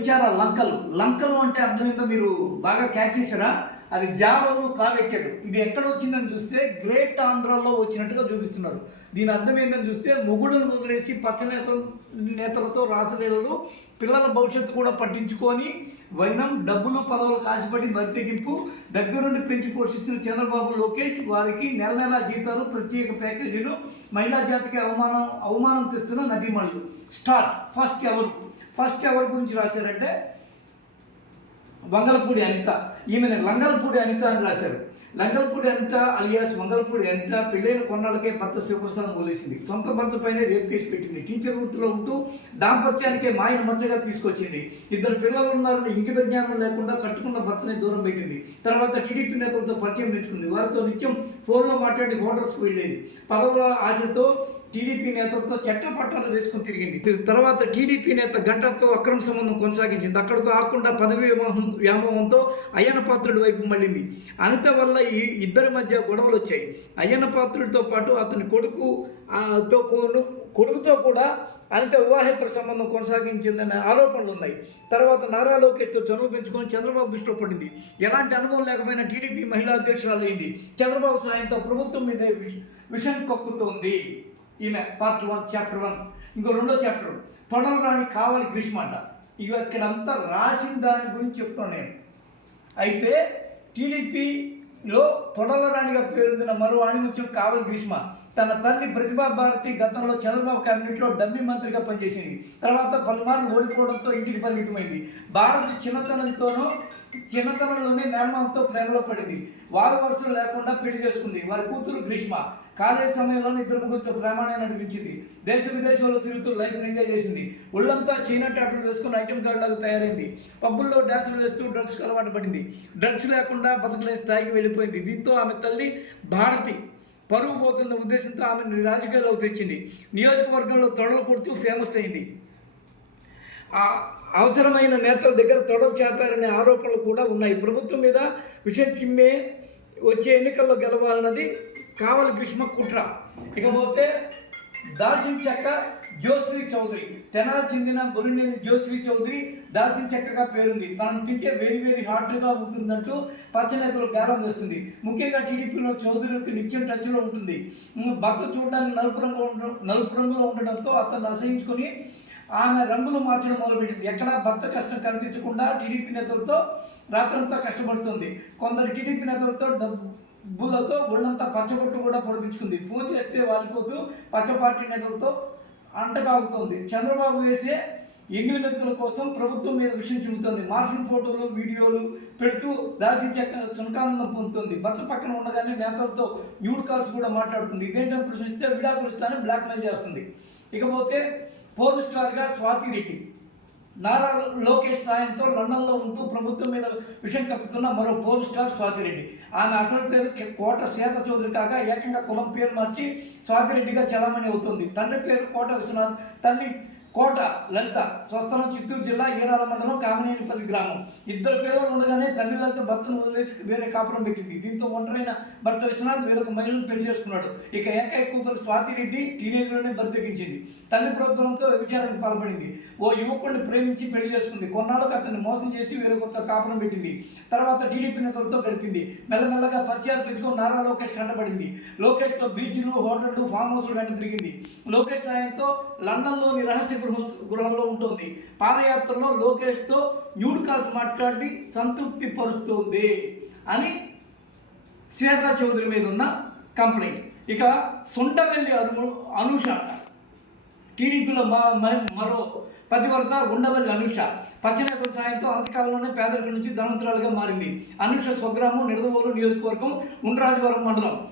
నిర్మించారా లంకలు. లంకలు అంటే అర్థమైందో మీరు బాగా క్యాచ్ చేశారా? అది జావలు కావెక్కాడు ఇది ఎక్కడ వచ్చిందని చూస్తే గ్రేట్ ఆంధ్రాలో వచ్చినట్టుగా చూపిస్తున్నారు. దీని అర్థం ఏంటని చూస్తే మొగుడును వదిలేసి పచ్చనేత నేతలతో రాసలీలలు పిల్లల భవిష్యత్తు కూడా పట్టించుకొని వైనం డబ్బులు పదవులు కాసిపడి బరితెగింపు దగ్గరుండి పెంచి పోషిస్తున్న చంద్రబాబు లోకేష్ వారికి నెల నెల జీతాలు ప్రత్యేక ప్యాకేజీలు మహిళా జాతికి అవమానం అవమానం తెస్తున్న నటీమణులు. స్టార్ట్. ఫస్ట్ ఎవరు? ఫస్ట్ ఎవరి గురించి రాశారంటే వంగలపూడి అనిత. ఈమెను లంగలపూడి అనిత అని రాశారు. లంగల్పూడి ఎంత అలియాస్ వంగలపూడి ఎంత పెళ్ళైన కొన్నాళ్ళకే భర్త శివప్రసాదం వదిలేసింది. సొంత భర్తపైనే రేపు కేసు పెట్టింది. టీచర్ వృత్తిలో ఉంటూ దాంపత్యానికే మాయన మచ్చగా తీసుకొచ్చింది. ఇద్దరు పిల్లలు ఉన్నారని ఇంకిత జ్ఞానం లేకుండా కట్టుకున్న భర్తనే దూరం పెట్టింది. తర్వాత టీడీపీ నేతలతో పరిచయం పెంచుకుంది వారితో నిత్యం ఫోన్లో మాట్లాడి హోటల్స్కి వెళ్ళేది. పదవుల ఆశతో టీడీపీ నేతలతో చట్ట పట్టాలు వేసుకుని తిరిగింది. తర్వాత టీడీపీ నేత గంటతో అక్రమ సంబంధం కొనసాగించింది. అక్కడతో ఆకుండా పదవి వ్యామోహంతో అయ్యన పాత్రుడి వైపు మళ్ళింది. అనిత వల్ల ఈ ఇద్దరి మధ్య గొడవలు వచ్చాయి. అయ్యన్న పాత్రుడితో పాటు అతని కొడుకు తో కొడుకుతో కూడా అనిత వివాహేతర సంబంధం కొనసాగించిందనే ఆరోపణలు ఉన్నాయి. తర్వాత నారా లోకేష్తో చనువు పెంచుకొని చంద్రబాబు దృష్టిలో పడింది. ఎలాంటి అనుభవం లేకపోయినా టీడీపీ మహిళా అధ్యక్షురాలు అయింది. చంద్రబాబు సాయంతో ప్రభుత్వం మీద విష- విషం కక్కుతోంది. ఈమె పార్ట్ వన్ చాప్టర్ వన్ ఇంకో రెండో చాప్టర్. తొడలు రాని కావాలి గ్రీష్మ అంట. ఇవి అక్కడంతా రాసిన దాని గురించి చెప్తాను నేను. అయితే లో తొడల రాణిగా పేరొందిన మరో ఆణిముత్యం కావలి గ్రీష్మ తన తల్లి ప్రతిభా భారతి గతంలో చంద్రబాబు కేబినెట్లో డమ్మీ మంత్రిగా పనిచేసింది. తర్వాత పలుమార్లు ఓడిపోవడంతో ఇంటికి పరిమితమైంది. భారతి చిన్నతనంతోనూ చిన్నతనంలోనే నిర్మాణంతో ప్రేమలో పడింది. వారు వరుసలు లేకుండా పెళ్ళి చేసుకుంది. వారి కూతురు గ్రీష్మ కాలేజ్ సమయంలోనే ఇద్దరు ముగ్గురితో ప్రేమానే నడిపించింది. దేశ విదేశాల్లో తిరుగుతూ లైఫ్ ఎంజాయ్ చేసింది. ఒళ్ళంతా చైనా టాటూలు వేసుకుని ఐటెం కార్డు లాగా తయారైంది. పబ్బుల్లో డ్యాన్సులు వేస్తూ డ్రగ్స్కి అలవాటు పడింది. డ్రగ్స్ లేకుండా బతకలే స్థాయికి వెళ్ళిపోయింది. దీంతో ఆమె తల్లి భారతి పరువు పోతున్న ఉద్దేశంతో ఆమెను రాజకీయాల్లోకి తెచ్చింది. నియోజకవర్గంలో తొడలు కొడుతూ ఫేమస్ అయింది. అవసరమైన నేతల దగ్గర తొడలు చేపారనే ఆరోపణలు కూడా ఉన్నాయి. ప్రభుత్వం మీద విషయం చిమ్మే వచ్చే ఎన్నికల్లో గెలవాలన్నది కావలి భీష్మ కుట్ర. ఇకపోతే దాల్చిన చెక్క జోశ్రీ చౌదరి. తెనాలి చెందిన బొలినేని జోశ్రీ చౌదరి దాల్చిన చెక్కగా పేరుంది. తనను తింటే వెరీ వెరీ హాట్గా ఉంటుందంటూ పచ్చనేతలు గాలం వేస్తుంది. ముఖ్యంగా టీడీపీలో చౌదరికి నిత్యం టచ్లో ఉంటుంది. భర్త చూడడానికి నలుపు రంగు ఉండడం నలుపు రంగులో ఉండడంతో అతను అసహించుకొని ఆమె రంగులు మార్చడం మొదలుపెట్టింది. ఎక్కడా భర్త కష్టం కనిపించకుండా టీడీపీ నేతలతో రాత్రంతా కష్టపడుతుంది. కొందరు టీడీపీ నేతలతో బుల్లతో ఒళ్ళంతా పచ్చబొట్టు కూడా పొడిపించుకుంది. ఫోన్ చేస్తే వాలిపోతూ పచ్చ పార్టీ నేతలతో అంటకాగుతోంది చంద్రబాబు వేసే ఎంగిలి మెతుకుల కోసం ప్రభుత్వం మీద విషయం చెబుతోంది. మార్ఫిన్ ఫోటోలు వీడియోలు పెడుతూ దాల్చి చెక్క సునకానందం పొందుతుంది. బస్సు పక్కన ఉండగానే నేతలతో న్యూడ్ కాల్స్ కూడా మాట్లాడుతుంది. ఇదేంటని ప్రశ్నిస్తే విడాకులు ఇస్తానని బ్లాక్మెయిల్ చేస్తుంది. ఇకపోతే పోర్న్ స్టార్గా స్వాతి రెడ్డి నారా లోకేష్ సాయంతో లండన్లో ఉంటూ ప్రభుత్వం మీద విషయం కప్పుతున్న మరో పోల్ స్టార్ స్వాతిరెడ్డి. ఆమె అసలు పేరు కోట శ్వేత చౌదరి కాగా ఏకంగా కులం పేరు మార్చి స్వాతిరెడ్డిగా చలామణి అవుతుంది. తండ్రి పేరు కోట విశ్వనాథ్. తల్లి కోట లలిత స్వస్థలం చిత్తూరు జిల్లా ఈరాల మండలం కామినేనిపల్లి గ్రామం. ఇద్దరు పిల్లలు ఉండగానే తల్లి లలిత భర్తను వదిలేసి వేరే కాపురం పెట్టింది. దీంతో ఒంటరైన భర్త విశ్వనాథ్ వేరొక మహిళను పెళ్ళి చేసుకున్నాడు. ఇక ఏకైక కూతురు స్వాతిరెడ్డి టీనేజ్లోనే బరితెగించింది తల్లి ప్రభుత్వంతో విచారణకు పాల్పడింది. ఓ యువకుడిని ప్రేమించి పెళ్ళి చేసుకుంది. కొన్నాళ్ళకు అతన్ని మోసం చేసి వేరొక కాపురం పెట్టింది. తర్వాత టీడీపీ నేతలతో గడిపింది. మెల్లమెల్లగా పరిచయాలు పెంచుకొని నారా లోకేష్ కంటపడింది. లోకేష్లో బీచ్లు హోటళ్ళు ఫామ్ హౌస్లు వెంట తిరిగింది. లోకేష్ సాయంతో లండన్లోని రహస్య గృహం గృహంలో ఉంటుంది. పాదయాత్రలో లోకేష్తో న్యూడ్ కాల్స్ మాట్లాడి సంతృప్తి పరుస్తుంది అని శ్వేత చౌదరి మీద ఉన్న కంప్లైంట్. ఇక సుండవెల్లి అను అనూష అంట. టీడీపీలో మా మ- మరో పతివర్త ఉండవల్లి అనుష. పచ్చనేతల సాయంతో అనతికాలంలోనే పేదరికం నుంచి ధనవంతురాలుగా మారింది. అనుష స్వగ్రామం నిడదవోలు నియోజకవర్గం ఉండ్రాజవరం మండలం.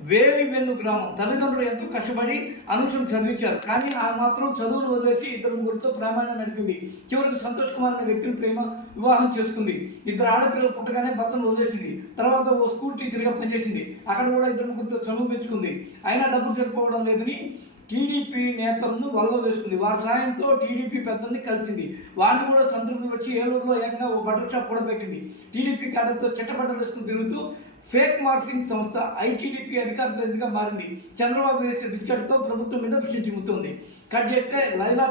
వేరి వెన్ను గ్రామం. తల్లిదండ్రులు ఎంతో కష్టపడి అనుషం చదివించారు. కానీ ఆ మాత్రం చదువును వదిలేసి ఇద్దరు ముగ్గురితో ప్రామాణ్యం నడిపింది. చివరికి సంతోష్ కుమార్ అనే వ్యక్తిని ప్రేమ వివాహం చేసుకుంది. ఇద్దరు ఆడపిల్లలు పుట్టగానే భర్తను వదిలేసింది. తర్వాత ఓ స్కూల్ టీచర్గా పనిచేసింది. అక్కడ కూడా ఇద్దరు ముగ్గురితో చదువు పెంచుకుంది. అయినా డబ్బులు సరిపోవడం లేదని టీడీపీ నేతలను వల్ల వేసుకుంది. వారి సాయంతో టీడీపీ పెద్దల్ని కలిసింది. వారిని కూడా సంతృప్తి వచ్చి ఏలూరులో ఏకంగా ఓ బటర్ షాప్ కూడా పెట్టింది. టీడీపీ కాడతో చెట్టబట్టలు వేసుకుని తిరుగుతూ ఫేక్ మార్కెటింగ్ సంస్థ ఐటీడీపీ అధికార ప్రతినిధిగా మారింది. చంద్రబాబు వేసే బిస్కెట్తో ప్రభుత్వం మీద విషయం చిమ్ముతోంది కట్ చేస్తే లైలా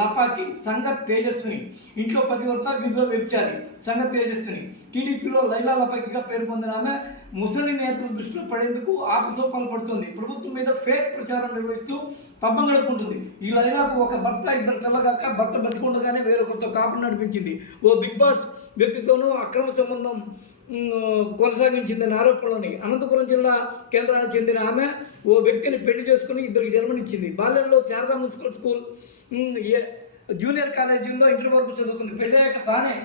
లపాకి సంగ తేజస్విని. ఇంట్లో పది వద్ద విధిలో వెచ్చారు సంగ తేజస్విని. టీడీపీలో లైలా లపాకిగా పేరు పొందిన ఆమె ముసలి నేతల దృష్టిలో పడేందుకు ఆపసోపాలు పడుతుంది. ప్రభుత్వం మీద ఫేక్ ప్రచారం నిర్వహిస్తూ పబ్బం గడుపుకుంటుంది. ఈ లైలాకు ఒక భర్త ఇద్దరు కళ్ళగాక భర్త బతికుండగానే వేరొకరితో కాపురం నడిపించింది. ఓ బిగ్ బాస్ వ్యక్తితోనూ అక్రమ సంబంధం కొనసాగించిందని ఆరోపణలోని అనంతపురం జిల్లా కేంద్రానికి చెందిన ఆమె ఓ వ్యక్తిని పెళ్ళి చేసుకుని ఇద్దరికి జన్మనిచ్చింది. బాల్యంలో శారదా మున్సిపల్ స్కూల్ జూనియర్ కాలేజీలో ఇంటర్ వరకు చదువుకుంది. పెళ్ళయ్యాక తానే.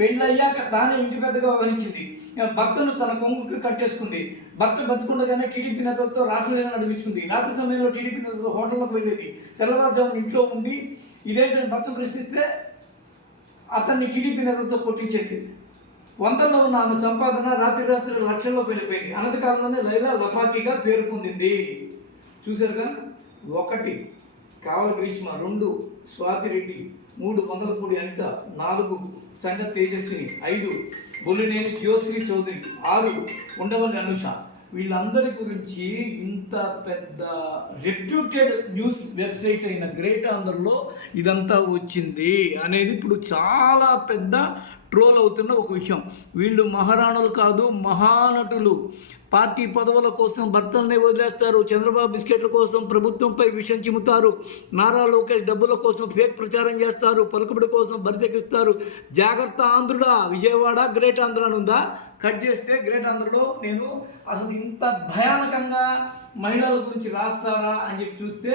పెళ్ళయ్యాక తానే ఇంటి పెద్దగా వహించింది భర్తను తన కొంగుకి కట్టేసుకుంది. భర్త బతుకుండగానే టీడీపీ నేతలతో రాసలీల నడిపించుకుంది. రాత్రి సమయంలో టీడీపీ నేతలు హోటల్లోకి వెళ్ళేది. తెల్లవారుజామున ఇంట్లో ఉండి ఇదేంటని భర్త ప్రశ్నిస్తే అతన్ని టీడీపీ నేతలతో కొట్టించేది. వందల్లో ఉన్న ఆమె సంపాదన రాత్రి రాత్రి లక్షల్లో వెళ్ళిపోయింది. అనంతకాలంలోనే లైలా లపాతీగా పేరు పొందింది. చూశారుగా? ఒకటి. కావల గ్రీష్మ రెండు స్వాతి రెడ్డి మూడు వందలపూడి అనిత నాలుగు సంగ తేజస్విని ఐదు బొల్లినేని జ్యోశ్రీ చౌదరి ఆరు ఉండవల్లి అనుష. వీళ్ళందరి గురించి ఇంత పెద్ద రెప్యూటెడ్ న్యూస్ వెబ్సైట్ అయిన గ్రేట్ ఆంధ్రలో ఇదంతా వచ్చింది అనేది ఇప్పుడు చాలా పెద్ద ట్రోల్ అవుతున్న ఒక విషయం. వీళ్ళు మహారాణులు కాదు మహానటులు. పార్టీ పదవుల కోసం భర్తలనే వదిలేస్తారు. చంద్రబాబు బిస్కెట్ల కోసం ప్రభుత్వంపై విషం చిమ్ముతారు. నారా లోకేష్ డబ్బుల కోసం ఫేక్ ప్రచారం చేస్తారు. పలుకుబడి కోసం బరితెక్కిస్తారు. జాగ్రత్త ఆంధ్రుడా విజయవాడ గ్రేట్ ఆంధ్ర ఉందా? కట్ చేస్తే గ్రేట్ ఆంధ్రలో నేను అసలు ఇంత భయానకంగా మహిళల గురించి రాస్తారా అని చెప్పి చూస్తే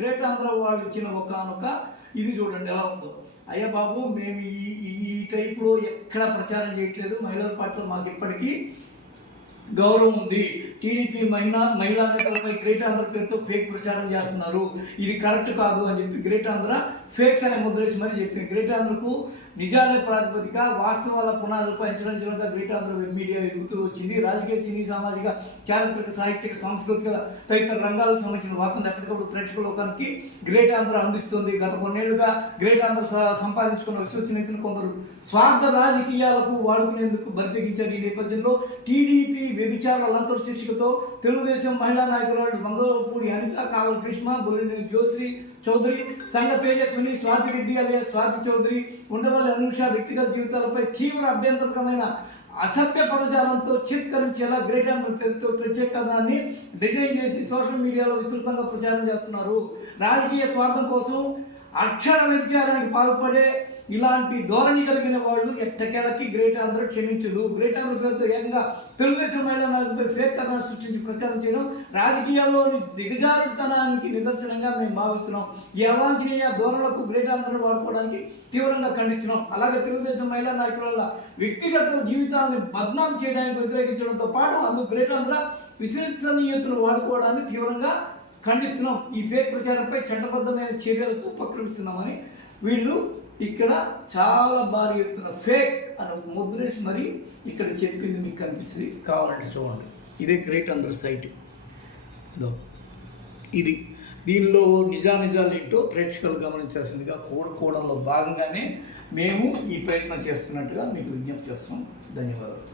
గ్రేట్ ఆంధ్ర వాళ్ళు ఇచ్చిన ఒకనొక ఇది చూడండి ఎలా ఉందో. అయ్యా బాబు మేము ఈ ఈ- టైప్లో ఎక్కడ ప్రచారం చేయట్లేదు. మహిళల పట్ల మాకు ఇప్పటికీ గౌరవం ఉంది. టీడీపీ మహిళా మహిళా నేతలపై గ్రేట్ ఆంధ్ర పేరుతో ఫేక్ ప్రచారం చేస్తున్నారు. ఇది కరెక్ట్ కాదు అని చెప్పి గ్రేట్ ఆంధ్ర ఫేక్ అనే ముద్రేసి మరి చెప్పింది. గ్రేట్ ఆంధ్రకు నిజాలే ప్రాతిపదిక వాస్తవాల పునాదులపై అంచనంచనంగా గ్రేట్ ఆంధ్ర వెబ్ మీడియా ఎదుగుతూ వచ్చింది. రాజకీయ సినీ సామాజిక చారిత్రక సాహిత్యక సాంస్కృతిక తదితర రంగాలకు సంబంధించిన వార్తను ఎప్పటికప్పుడు ప్రేక్షక లోకానికి గ్రేట్ ఆంధ్ర అందిస్తుంది. గత కొన్నేళ్ళుగా గ్రేట్ ఆంధ్ర సంపాదించుకున్న విశ్వసనీయతను కొందరు స్వార్థ రాజకీయాలకు వాడుకునేందుకు బరితెగించారు. ఈ నేపథ్యంలో టీడీపీ వ్యభిచార లంకల శీర్షికతో తెలుగుదేశం మహిళా నాయకురాలు మంగళపూడి అనిత కావల కృష్ణ బొలిని జోశ్రీ చౌదరి సంఘ తేజస్విని స్వాతి రెడ్డి అలియా స్వాతి చౌదరి ఉండవల్లి అనుష వ్యక్తిగత జీవితాలపై తీవ్ర అభ్యంతరకరమైన అసభ్య పదజాలంతో చిత్కరించేలా గ్రేట్ ఆంధ్ర పేరుతో ప్రత్యేక కథాన్ని డిజైన్ చేసి సోషల్ మీడియాలో విస్తృతంగా ప్రచారం చేస్తున్నారు. రాజకీయ స్వార్థం కోసం అక్షర విద్యారానికి పాల్పడే ఇలాంటి ధోరణి కలిగిన వాళ్ళు ఎట్టకేలకి గ్రేట్ ఆంధ్ర క్షమించదు. గ్రేట్ ఆంధ్ర పేరుతో ఏకంగా తెలుగుదేశం మహిళా ఫేక్ కథనాలు సృష్టించి ప్రచారం చేయడం రాజకీయాల్లోని దిగజారుతనానికి నిదర్శనంగా మేము భావిస్తున్నాం. ఈ అవాంఛనీయ ధోరణులకు గ్రేట్ ఆంధ్రను వాడుకోవడానికి తీవ్రంగా ఖండిస్తున్నాం. అలాగే తెలుగుదేశం మహిళా నాయకుల వ్యక్తిగత జీవితాన్ని బద్నాం చేయడానికి వ్యతిరేకించడంతో పాటు అందుకు గ్రేట్ ఆంధ్ర విశ్వసనీయతను వాడుకోవడాన్ని తీవ్రంగా ఖండిస్తున్నాం. ఈ ఫేక్ ప్రచారంపై చట్టబద్ధమైన చర్యలకు ఉపక్రమిస్తున్నామని వీళ్ళు ఇక్కడ చాలా భారీ ఎత్తున ఫేక్ అని ఒక ముద్రేసి మరి ఇక్కడ చెప్పింది మీకు కనిపిస్తుంది కావాలంటే చూడండి. ఇదే గ్రేట్ అందర్ సైట్ ఇదో. ఇది. దీనిలో నిజానిజాలు ఏంటో ప్రేక్షకులు గమనించాల్సిందిగా కోరుకోవడంలో భాగంగానే మేము ఈ ప్రయత్నం చేస్తున్నట్టుగా మీకు విజ్ఞప్తి చేస్తున్నాం ధన్యవాదాలు.